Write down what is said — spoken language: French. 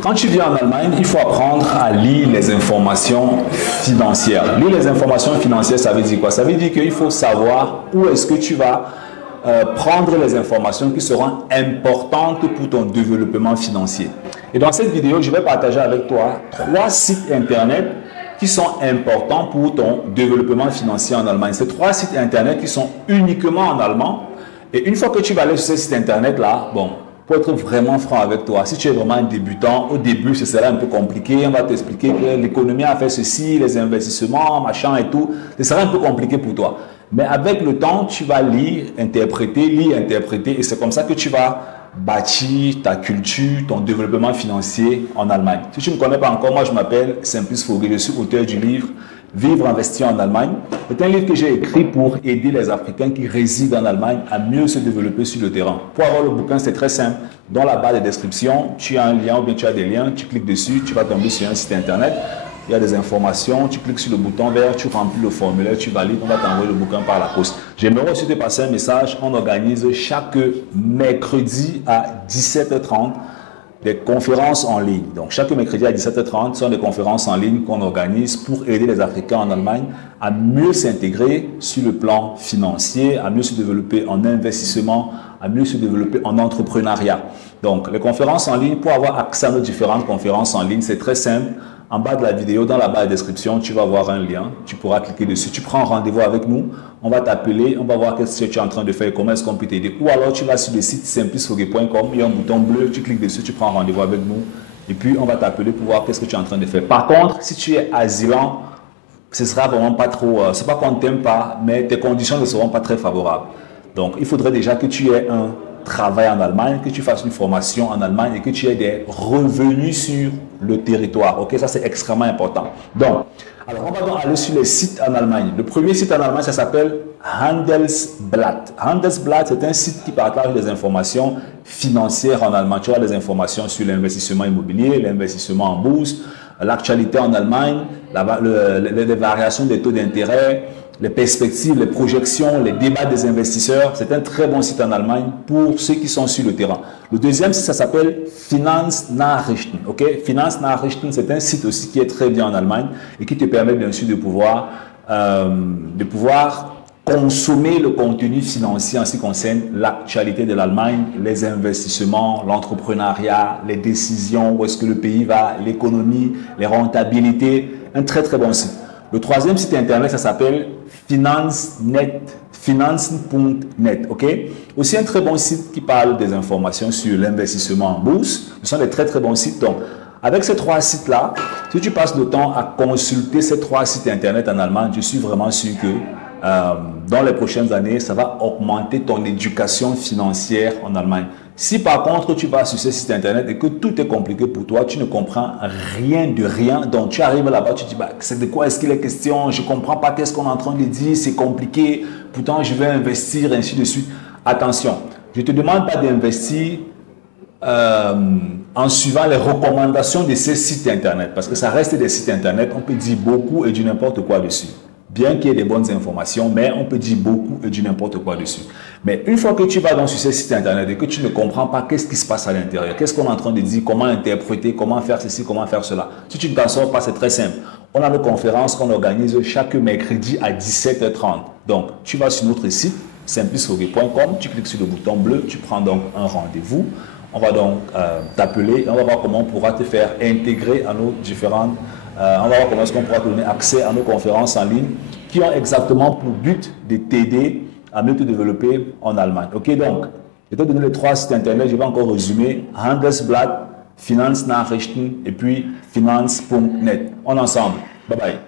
Quand tu viens en Allemagne, il faut apprendre à lire les informations financières. Lire les informations financières, ça veut dire quoi? Ça veut dire qu'il faut savoir où est-ce que tu vas prendre les informations qui seront importantes pour ton développement financier. Et dans cette vidéo, je vais partager avec toi 3 sites internet qui sont importants pour ton développement financier en Allemagne. Ces 3 sites internet qui sont uniquement en allemand. Et une fois que tu vas aller sur ces sites internet-là, bon, pour être vraiment franc avec toi, si tu es vraiment un débutant, au début, ce sera un peu compliqué. On va t'expliquer que l'économie a fait ceci, les investissements, machin et tout. Ce sera un peu compliqué pour toi. Mais avec le temps, tu vas lire, interpréter, et c'est comme ça que tu vas bâtir ta culture, ton développement financier en Allemagne. Si tu ne me connais pas encore, moi je m'appelle Simplice Fogel, je suis auteur du livre Vivre, investir en Allemagne. C'est un livre que j'ai écrit pour aider les Africains qui résident en Allemagne à mieux se développer sur le terrain. Pour avoir le bouquin, c'est très simple. Dans la barre de description, tu as un lien ou bien tu as des liens, tu cliques dessus, tu vas tomber sur un site internet. Il y a des informations, tu cliques sur le bouton vert, tu remplis le formulaire, tu valides, on va t'envoyer le bouquin par la poste. J'aimerais aussi te passer un message. On organise chaque mercredi à 17h30 des conférences en ligne. Donc, chaque mercredi à 17h30, ce sont des conférences en ligne qu'on organise pour aider les Africains en Allemagne à mieux s'intégrer sur le plan financier, à mieux se développer en investissement, à mieux se développer en entrepreneuriat. Donc, les conférences en ligne, pour avoir accès à nos différentes conférences en ligne, c'est très simple. En bas de la vidéo, dans la barre de description, tu vas voir un lien. Tu pourras cliquer dessus. Tu prends rendez-vous avec nous. On va t'appeler. On va voir ce que tu es en train de faire. Comment est-ce qu'on peut t'aider. Ou alors, tu vas sur le site simplicefogel.com. Il y a un bouton bleu. Tu cliques dessus. Tu prends rendez-vous avec nous. Et puis, on va t'appeler pour voir qu'est-ce que tu es en train de faire. Par contre, si tu es asylant, ce sera vraiment pas trop... c'est pas qu'on ne t'aime pas, mais tes conditions ne seront pas très favorables. Donc, il faudrait déjà que tu aies un travail en Allemagne, que tu fasses une formation en Allemagne et que tu aies des revenus sur le territoire. Ok, ça c'est extrêmement important. Donc, alors on va donc aller sur les sites en Allemagne. Le premier site en Allemagne, ça s'appelle Handelsblatt. Handelsblatt, c'est un site qui partage des informations financières en Allemagne. Tu as des informations sur l'investissement immobilier, l'investissement en bourse, l'actualité en Allemagne, les variations des taux d'intérêt, les perspectives, les projections, les débats des investisseurs. C'est un très bon site en Allemagne pour ceux qui sont sur le terrain. Le deuxième site, ça s'appelle Finanznachrichten. Ok, Finanznachrichten, c'est un site aussi qui est très bien en Allemagne et qui te permet bien sûr de pouvoir consommer le contenu financier en ce qui concerne l'actualité de l'Allemagne, les investissements, l'entrepreneuriat, les décisions, où est-ce que le pays va, l'économie, les rentabilités. Un très très bon site. Le troisième site internet, ça s'appelle Finanzen.net, ok? Aussi un très bon site qui parle des informations sur l'investissement en bourse. Ce sont des très très bons sites. Donc, avec ces 3 sites-là, si tu passes le temps à consulter ces 3 sites internet en Allemagne, je suis vraiment sûr que dans les prochaines années, ça va augmenter ton éducation financière en Allemagne. Si par contre tu vas sur ce site internet et que tout est compliqué pour toi, tu ne comprends rien de rien, donc tu arrives là-bas, tu te dis bah, c'est de quoi est-ce qu'il est question, je ne comprends pas qu'est-ce qu'on est en train de dire, c'est compliqué, pourtant je vais investir, ainsi de suite. Attention, je ne te demande pas d'investir en suivant les recommandations de ces sites internet, parce que ça reste des sites internet, on peut dire beaucoup et du n'importe quoi dessus. Bien qu'il y ait des bonnes informations, mais on peut dire beaucoup et du n'importe quoi dessus. Mais une fois que tu vas dans sur ces sites internet et que tu ne comprends pas qu'est-ce qui se passe à l'intérieur, qu'est-ce qu'on est en train de dire, comment interpréter, comment faire ceci, comment faire cela. Si tu ne t'en sors pas, c'est très simple. On a nos conférences qu'on organise chaque mercredi à 17h30. Donc, tu vas sur notre site, simplicefogel.com, tu cliques sur le bouton bleu, tu prends donc un rendez-vous. On va donc t'appeler et on va voir comment on pourra te faire intégrer à nos différentes on va voir comment est-ce qu'on pourra te donner accès à nos conférences en ligne qui ont exactement pour but de t'aider à mieux te développer en Allemagne. Ok, donc, je vais te donner les 3 sites internet, je vais encore résumer. Handelsblatt, Finanznachrichten et puis Finanz.net. On est ensemble. Bye bye.